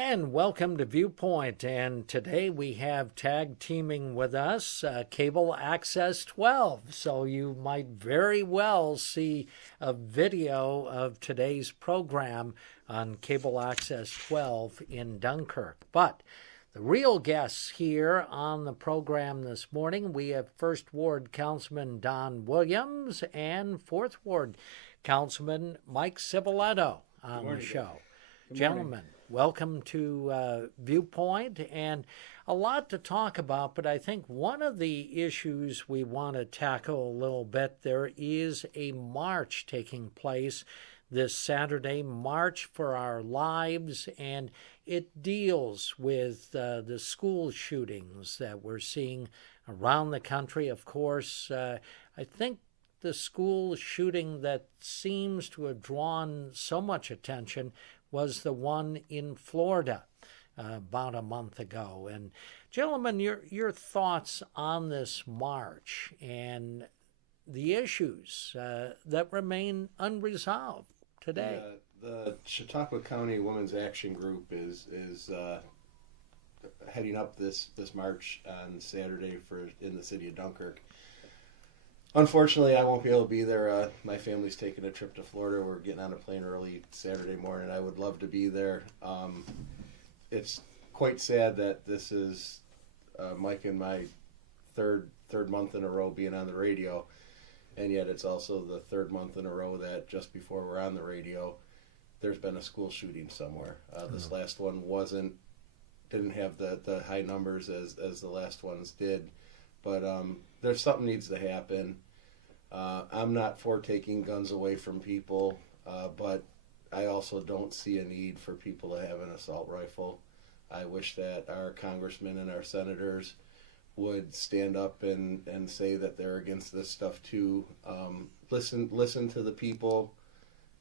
And welcome to Viewpoint. And today we have tag teaming with us Cable Access 12. So you might very well see a video of today's program on Cable Access 12 in Dunkirk. But the real guests here on the program this morning, we have 1st Ward Councilman Don Williams and 4th Ward Councilman Mike Civiletto on the show. Gentlemen, welcome to Viewpoint, and a lot to talk about, but I think one of the issues we want to tackle a little bit, there is a march taking place this Saturday, March for Our Lives, and it deals with the school shootings that we're seeing around the country. Of course, I think the school shooting that seems to have drawn so much attention was the one in Florida about a month ago. And gentlemen, your thoughts on this march and the issues that remain unresolved today. The Chautauqua County Women's Action Group is heading up this march on Saturday in the city of Dunkirk. Unfortunately, I won't be able to be there. My family's taking a trip to Florida. We're getting on a plane early Saturday morning. I would love to be there. It's quite sad that this is Mike and my third month in a row being on the radio, and yet it's also the 3rd month in a row that just before we're on the radio, there's been a school shooting somewhere. This last one didn't have the high numbers as the last ones did. But there's something needs to happen. I'm not for taking guns away from people, but I also don't see a need for people to have an assault rifle. I wish that our congressmen and our senators would stand up and say that they're against this stuff too. Listen to the people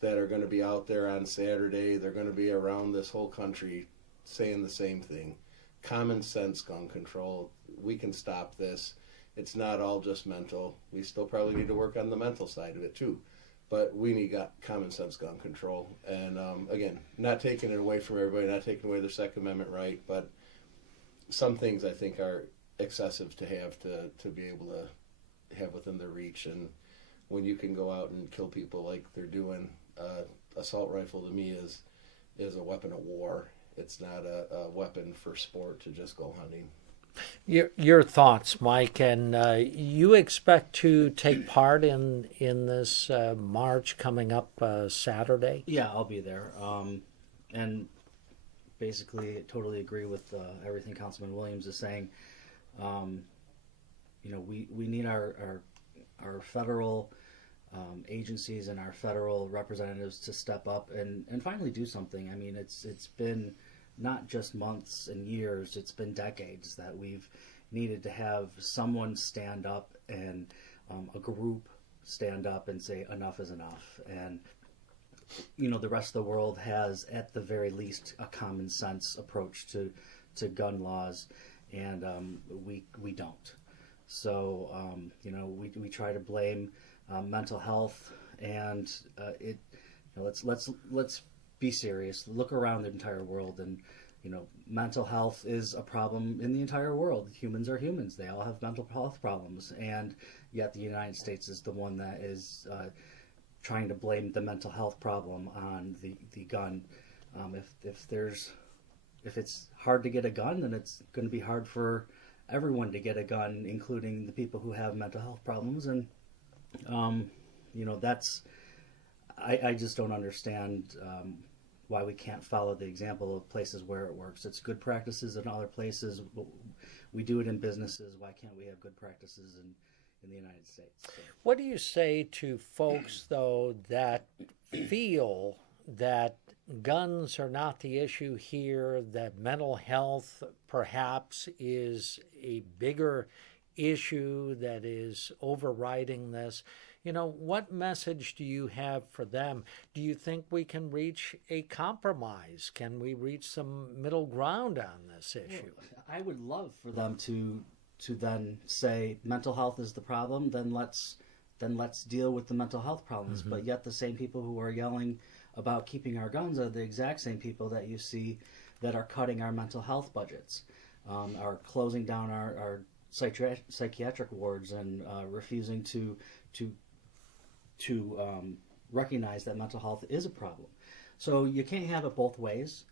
that are going to be out there on Saturday. They're going to be around this whole country saying the same thing. Common sense gun control. We can stop this. It's not all just mental. We still probably need to work on the mental side of it too. But we need common sense gun control. And again, not taking it away from everybody, not taking away their Second Amendment right, but some things I think are excessive to have to be able to have within their reach. And when you can go out and kill people like they're doing, assault rifle to me is a weapon of war. It's not a weapon for sport to just go hunting. Your thoughts, Mike, and you expect to take part in this march coming up Saturday? Yeah, I'll be there. And basically, totally agree with everything Councilman Williams is saying. We need our federal agencies and our federal representatives to step up and finally do something. I mean, it's been not just months and years, it's been decades that we've needed to have someone stand up and a group stand up and say enough is enough. And the rest of the world has at the very least a common sense approach to gun laws, and we don't. So we try to blame mental health, and let's be serious. Look around the entire world, and mental health is a problem in the entire world. Humans are humans; they all have mental health problems, and yet the United States is the one that is trying to blame the mental health problem on the gun. If it's hard to get a gun, then it's going to be hard for everyone to get a gun, including the people who have mental health problems. And that's. I just don't understand why we can't follow the example of places where it works. It's good practices in other places. We do it in businesses. Why can't we have good practices in the United States? So. What do you say to folks, though, that feel that guns are not the issue here, that mental health perhaps is a bigger issue that is overriding this? What message do you have for them? Do you think we can reach a compromise? Can we reach some middle ground on this issue? I would love for them to then say mental health is the problem, then let's deal with the mental health problems. Mm-hmm. But yet the same people who are yelling about keeping our guns are the exact same people that you see that are cutting our mental health budgets, are closing down our psychiatric wards, and refusing to recognize that mental health is a problem. So you can't have it both ways.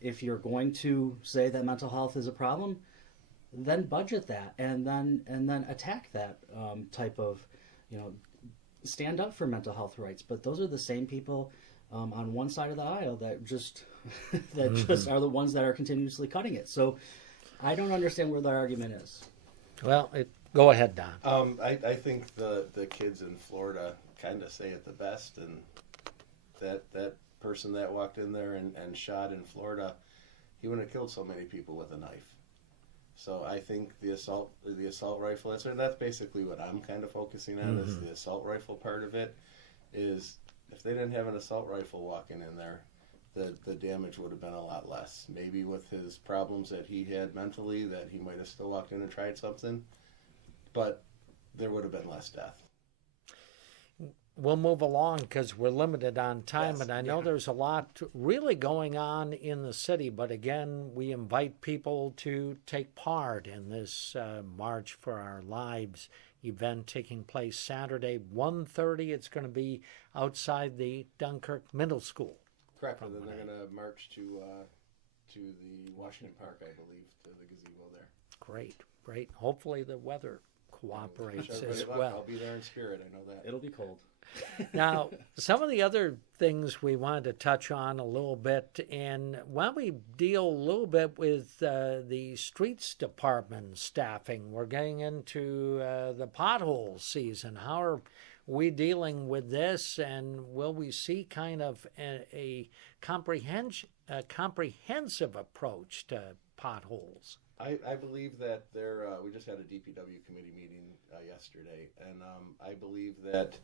If you're going to say that mental health is a problem, then budget that, and then attack that type of, stand up for mental health rights. But those are the same people on one side of the aisle that just just are the ones that are continuously cutting it. So I don't understand where the argument is. Well, go ahead, Don. I think the kids in Florida kind of say it the best, and that person that walked in there and shot in Florida, he wouldn't have killed so many people with a knife. So I think the assault rifle, that's basically what I'm kind of focusing on, is the assault rifle part of it. Is if they didn't have an assault rifle walking in there, the damage would have been a lot less. Maybe with his problems that he had mentally, that he might have still walked in and tried something, but there would have been less death. We'll move along because we're limited on time, Yes, and I know there's a lot really going on in the city, but again, we invite people to take part in this March for Our Lives event taking place Saturday, 1:30. It's going to be outside the Dunkirk Middle School. Correct, and then they're going to march to the Washington Park, I believe, to the gazebo there. Great. Hopefully the weather cooperates as Luck. well. I'll be there in spirit, I know that. It'll be cold. Now, some of the other things we wanted to touch on a little bit, and why don't we deal a little bit with the streets department staffing? We're getting into the pothole season. How are we dealing with this, and will we see kind of a comprehensive approach to potholes? I believe that we just had a DPW committee meeting yesterday, and I believe that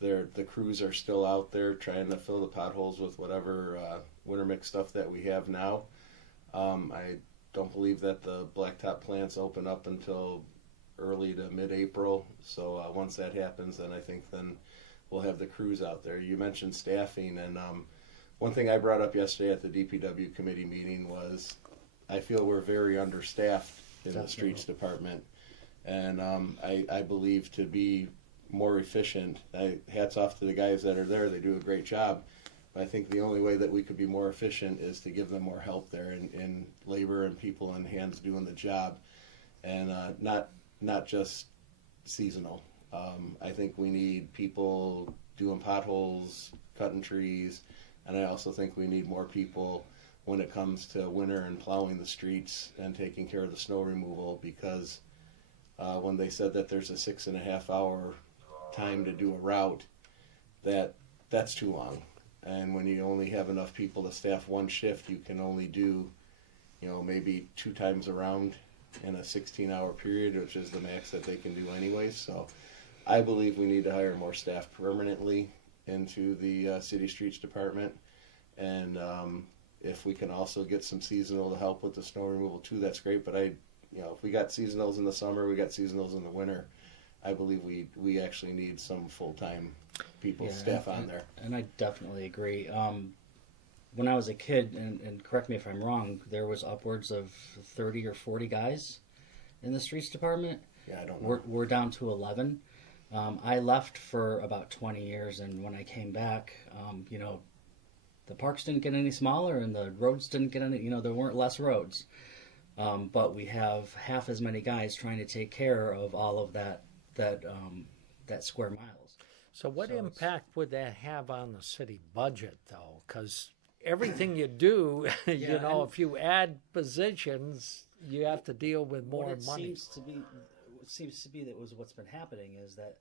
the crews are still out there trying to fill the potholes with whatever winter mix stuff that we have now. I don't believe that the blacktop plants open up until early to mid-April, so once that happens, then I think then we'll have the crews out there. You mentioned staffing, and one thing I brought up yesterday at the DPW committee meeting was I feel we're very understaffed in the streets department, and I believe to be more efficient, hats off to the guys that are there, they do a great job, but I think the only way that we could be more efficient is to give them more help there in labor and people and hands doing the job, and not just seasonal. I think we need people doing potholes, cutting trees, and I also think we need more people when it comes to winter and plowing the streets and taking care of the snow removal, because when they said that there's a 6.5 hour time to do a route, that's too long. And when you only have enough people to staff one shift, you can only do, maybe 2 times around in a 16-hour period, which is the max that they can do anyway. So I believe we need to hire more staff permanently into the city streets department, and if we can also get some seasonal to help with the snow removal too, that's great. But if we got seasonals in the summer, we got seasonals in the winter, I believe we actually need some full-time people, staff on there. And I definitely agree. When I was a kid, and correct me if I'm wrong, there was upwards of 30 or 40 guys in the streets department. Yeah, I don't know. We're down to 11. I left for about 20 years, and when I came back, the parks didn't get any smaller, and the roads didn't get any, there weren't less roads. But we have half as many guys trying to take care of all of that square miles. So what impact would that have on the city budget, though? Because everything you do, if you add positions, you have to deal with more money. What seems to be that was what's been happening is that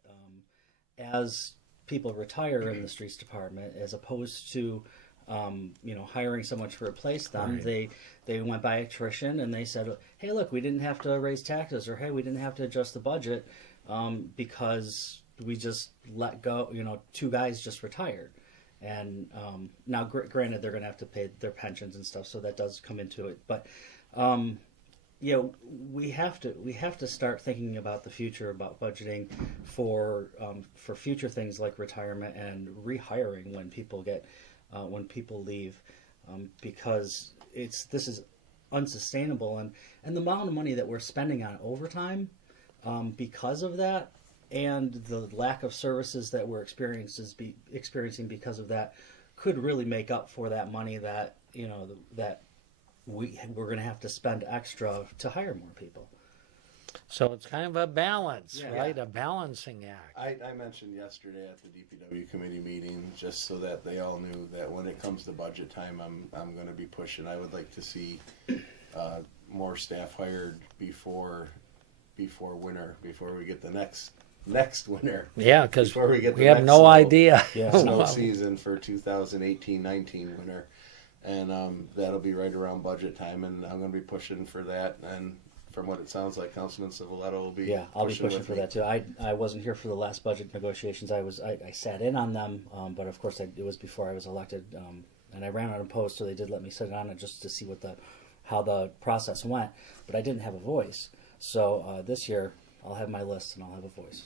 as people retire in the streets department, as opposed to hiring someone to replace them, right, they went by attrition, and they said, hey, look, we didn't have to raise taxes, or hey, we didn't have to adjust the budget because we just let go, 2 guys just retired. And now, granted, they're going to have to pay their pensions and stuff, so that does come into it. But we have to start thinking about the future, about budgeting for future things like retirement and rehiring when people leave. because this is unsustainable, and the amount of money that we're spending on overtime because of that, and the lack of services that we're experiencing because of that, could really make up for that money that that we're going to have to spend extra to hire more people. So it's kind of a balance, right? A balancing act. I mentioned yesterday at the DPW committee meeting, just so that they all knew that when it comes to budget time, I'm going to be pushing. I would like to see more staff hired before winter, before we get the next winter. Yeah, because we have no snow, idea. Snow season for 2018-19 winter, and that'll be right around budget time, and I'm going to be pushing for that. And from what it sounds like, Councilman Civiletto will be I'll be pushing for that too. I wasn't here for the last budget negotiations. I sat in on them, but of course it was before I was elected, and I ran unopposed, so they did let me sit on it just to see how the process went. But I didn't have a voice, so this year I'll have my list and I'll have a voice.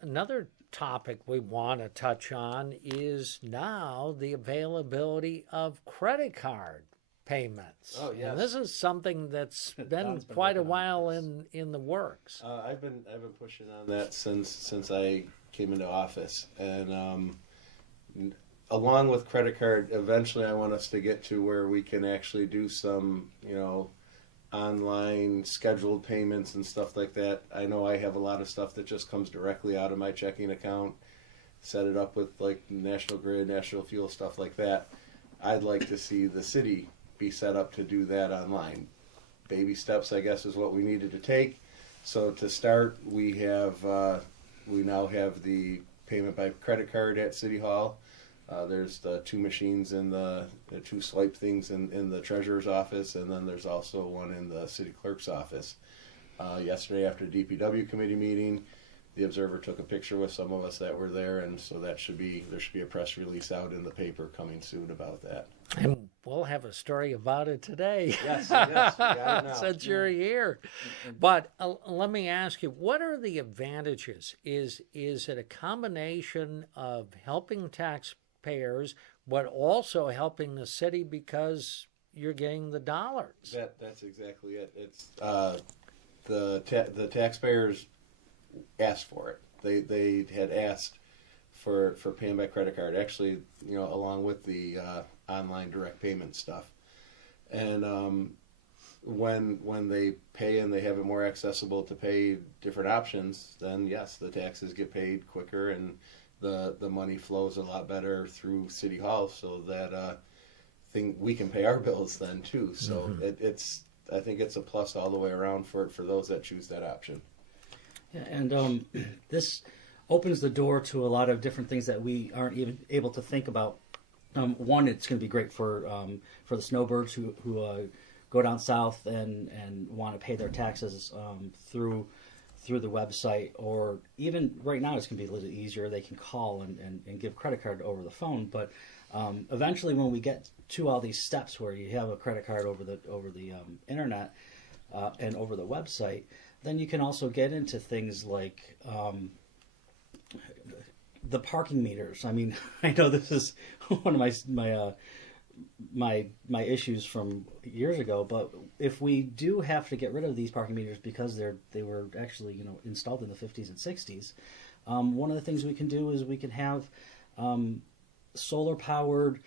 Another topic we want to touch on is now the availability of credit card payments. Oh, yes. And this is something that's been quite a while in the works. I've been pushing on that since I came into office, and along with credit card, eventually I want us to get to where we can actually do some, online scheduled payments and stuff like that. I know I have a lot of stuff that just comes directly out of my checking account, set it up with like National Grid, National Fuel, stuff like that. I'd like to see the city be set up to do that online. Baby steps, I guess, is what we needed to take. So to start, we now have the payment by credit card at City Hall. There's the two machines in the two swipe things in the treasurer's office, and then there's also one in the city clerk's office. Yesterday after the DPW committee meeting, the Observer took a picture with some of us that were there, and so there should be a press release out in the paper coming soon about that. And we'll have a story about it today. Yes, we got it now. Since you're here. But let me ask you, what are the advantages? Is it a combination of helping taxpayers, but also helping the city because you're getting the dollars? That's exactly it. It's the taxpayers asked for it. They had asked for paying by credit card, actually, along with the online direct payment stuff. And when they pay and they have it more accessible to pay different options, then yes, the taxes get paid quicker and the money flows a lot better through City Hall, so that we can pay our bills then too. So I think it's a plus all the way around for those that choose that option. Yeah, and this opens the door to a lot of different things that we aren't even able to think about. One, it's going to be great for the snowbirds who go down south and want to pay their taxes through the website, or even right now it's going to be a little easier. They can call and give credit card over the phone. But eventually, when we get to all these steps where you have a credit card over the internet and over the website, then you can also get into things like the parking meters. I mean, I know this is one of my issues from years ago, but if we do have to get rid of these parking meters because they were actually installed in the 50s and 60s, one of the things we can do is we can have solar powered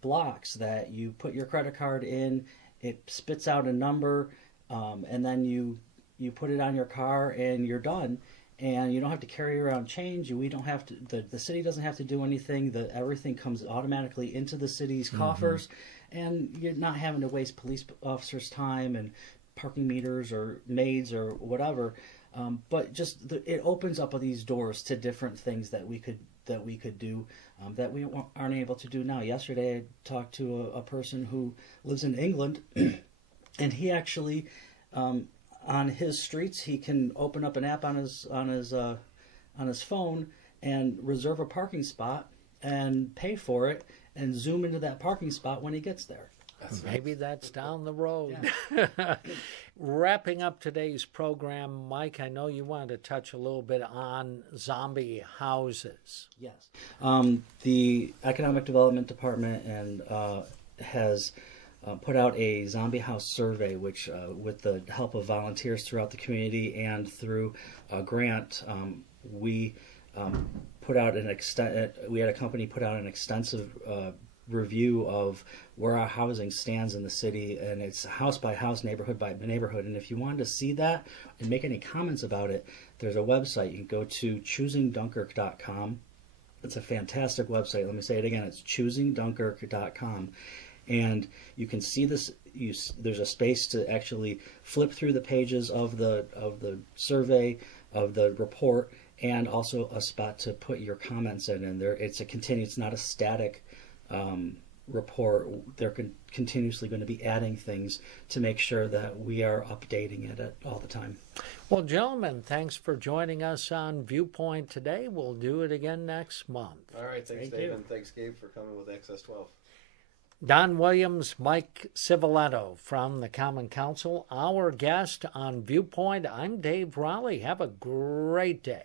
blocks that you put your credit card in, it spits out a number, and then you put it on your car and you're done. And you don't have to carry around change. We don't have to. The city doesn't have to do anything. Everything comes automatically into the city's coffers, and you're not having to waste police officers' time and parking meters or maids or whatever. But just it opens up these doors to different things that we could do that we aren't able to do now. Yesterday, I talked to a person who lives in England, and he actually. On his streets, he can open up an app on his phone and reserve a parking spot and pay for it and zoom into that parking spot when he gets there. Maybe that's down the road. Wrapping up today's program, Mike, I know you wanted to touch a little bit on zombie houses. Yes. The Economic Development Department has put out a zombie house survey, which, with the help of volunteers throughout the community and through a grant, we put out we had a company put out an extensive review of where our housing stands in the city, and it's house by house, neighborhood by neighborhood. And if you wanted to see that and make any comments about it, there's a website. You can go to choosingdunkirk.com. It's a fantastic website. Let me say it again. It's choosingdunkirk.com. And you can see this. There's a space to actually flip through the pages of the survey, of the report, and also a spot to put your comments in. And there, it's not a static report. They're continuously going to be adding things to make sure that we are updating it all the time. Well, gentlemen, thanks for joining us on Viewpoint today. We'll do it again next month. All right, thanks, Dave, and thanks, Gabe, for coming with Access 12. Don Williams, Mike Civiletto from the Common Council, our guest on Viewpoint. I'm Dave Raleigh. Have a great day.